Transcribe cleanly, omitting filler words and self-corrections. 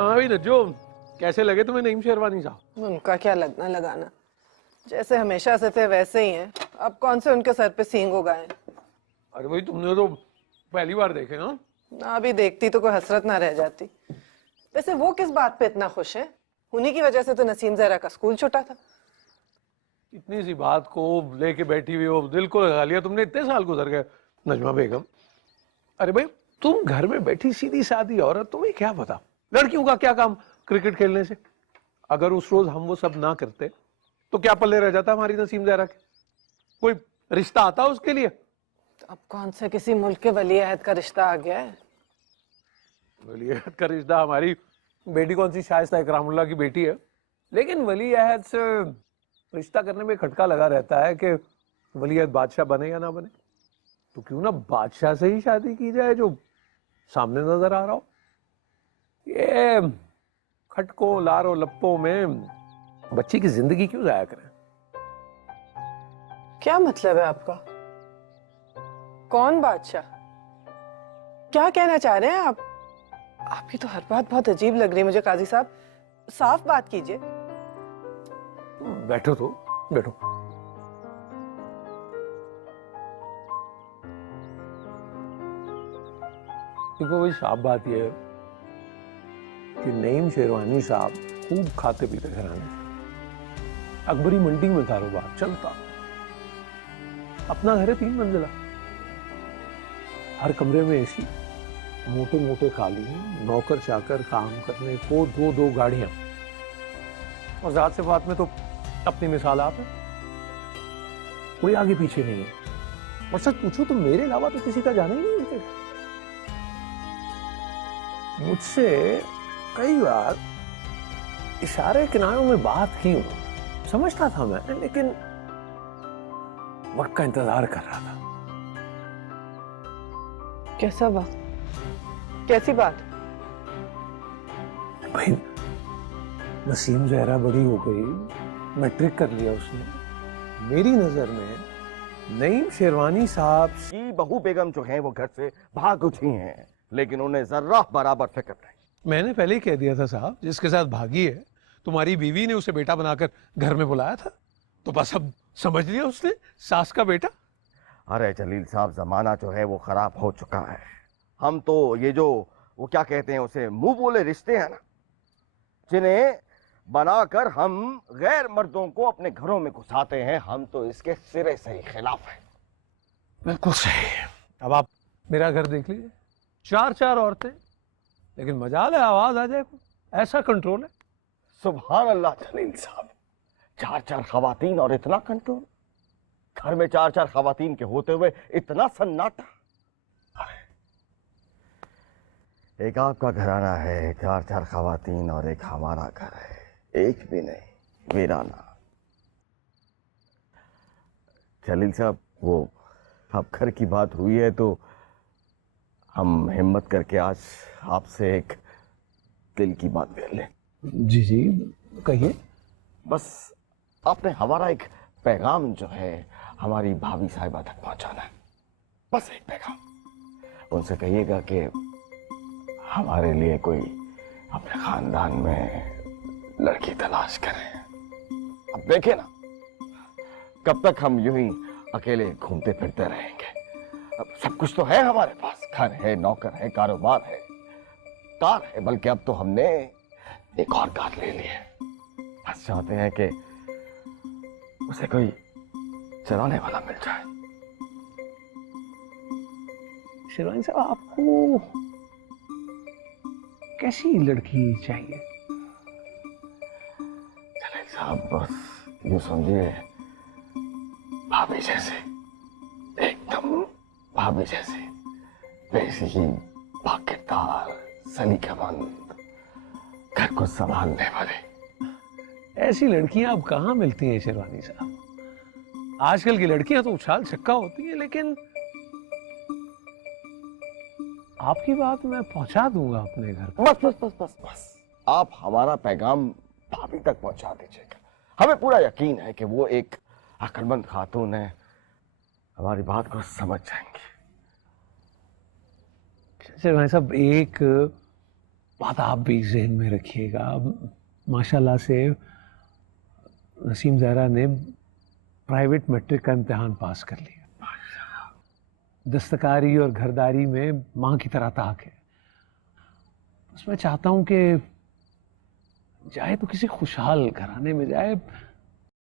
हाँ भी जो कैसे लगे तुम्हें नईम शेरवानी साहब? उनका क्या लगना लगाना, जैसे हमेशा से थे वैसे ही हैं। अब कौन से उनके सर पे सींग उगाए? अरे भाई तुमने तो पहली बार देखे ना? ना भी देखती तो कोई हसरत ना रह जाती। वैसे वो किस बात पे इतना खुश है? उन्हीं की वजह से तो नसीम जहरा का स्कूल छूटा था। इतनी सी बात को लेके बैठी हुई हो, दिल को लगा लिया तुमने। इतने साल गुजर गए नजमा बेगम। अरे भाई तुम घर में बैठी सीधी सादी औरत, तुम्हें क्या पता लड़कियों का क्या काम क्रिकेट खेलने से? अगर उस रोज हम वो सब ना करते तो क्या पल्ले रह जाता हमारी नसीम जहरा के? कोई रिश्ता आता उसके लिए? अब कौन से किसी मुल्क के वली अहद का रिश्ता आ गया है? वली अहद का रिश्ता? हमारी बेटी कौन सी शाइस्ता इकरामुल्लाह की बेटी है? लेकिन वली अहद से रिश्ता करने में खटका लगा रहता है कि वली अहद बादशाह बने या ना बने। तो क्यों ना बादशाह से ही शादी की जाए जो सामने नजर आ रहा हो। ये खटकों लारों लप्पों में बच्ची की जिंदगी क्यों जाया करें? क्या मतलब है आपका? कौन बादशाह? क्या कहना चाह रहे हैं आप? आपकी तो हर बात बहुत अजीब लग रही है मुझे काजी साहब, साफ बात कीजिए। बैठो तो बैठो। देखो भाई साफ बात यह है कि नईम शेरवानी साहब खूब खाते पीते घराने से। अकबरी मंडी में कारोबार चलता, अपना घर है 3 मंजिला, हर कमरे में एसी, मोटे मोटे कालीन, नौकर चाकर काम करने को 2-2 गाड़ियां, और जात से बात में तो अपनी मिसाल आप है, कोई आगे पीछे नहीं है। और सच पूछो तो मेरे अलावा तो किसी का जाना ही नहीं उनके। मुझसे कई बार इशारे किनारों में बात की समझता था मैं, लेकिन वक्त का इंतजार कर रहा था। कैसा बात? कैसी बात? भाई नसीम जहरा बड़ी हो गई, मैट्रिक कर लिया उसने। मेरी नजर में नईम शेरवानी साहब की बहू बेगम जो है वो घर से भाग उठी हैं, लेकिन उन्हें जर्रा बराबर फिक्र नहीं। मैंने पहले ही कह दिया था साहब, जिसके साथ भागी है तुम्हारी बीवी ने उसे बेटा बनाकर घर में बुलाया था, तो बस अब समझ लिया उसने सास का बेटा। अरे जलील साहब, जमाना जो है वो खराब हो चुका है। हम तो ये जो वो क्या कहते हैं उसे, मुंह बोले रिश्ते हैं ना, जिन्हें बनाकर हम गैर मर्दों को अपने घरों में घुसाते हैं, हम तो इसके सिरे से ही खिलाफ हैं। बिल्कुल सही। अब आप मेरा घर देख लीजिए, 4-4 औरतें, लेकिन मजाल है आवाज आ जाए, ऐसा कंट्रोल है। सुभान अल्लाह जलील साहब, 4-4 खवातीन और इतना कंट्रोल। घर में 4-4 खवातीन के होते हुए इतना सन्नाटा। एक आपका घराना है, 4-4 खवातीन, और एक हमारा घर है, एक भी नहीं, वीराना। जलील साहब, वो अब घर की बात हुई है तो हम हिम्मत करके आज आपसे एक दिल की बात कर लें। जी जी कहिए। बस आपने हमारा एक पैगाम जो है हमारी भाभी साहिबा तक पहुंचाना है, बस एक पैगाम। उनसे कहिएगा कि हमारे लिए कोई अपने खानदान में लड़की तलाश करें। अब देखें ना, कब तक हम यूं ही अकेले घूमते फिरते रहेंगे। अब सब कुछ तो है हमारे पास, घर है, नौकर है, कारोबार है, कार है, बल्कि अब तो हमने एक और कार ले ली है। बस चाहते हैं कि उसे कोई चलाने वाला मिल जाए। शेरवानी साहब, आपको कैसी लड़की चाहिए? जलील साहब, बस यूं समझिए, भाभी जैसे, एकदम भाभी जैसे, वैसी ही बाकिरदार, सलीकामंद, घर को संभालने वाले। ऐसी लड़कियां अब कहां मिलती हैं शेरवानी साहब? आजकल की लड़कियां तो उछाल छक्का होती हैं, लेकिन आपकी बात मैं पहुंचा दूंगा अपने घर। बस बस बस बस बस, आप हमारा पैगाम भाभी तक पहुंचा दीजिएगा। हमें पूरा यकीन है कि वो एक अक्लमंद खातून है, हमारी बात को समझ जाएंगी। शेरवानी साहब, बात आप भी जहन में रखिएगा। माशाल्लाह से नसीम ज़हरा ने प्राइवेट मैट्रिक का इम्तिहान पास कर लिया। दस्तकारी और घरदारी में माँ की तरह ताक है। बस मैं चाहता हूँ कि जाए तो किसी खुशहाल घराने में जाए,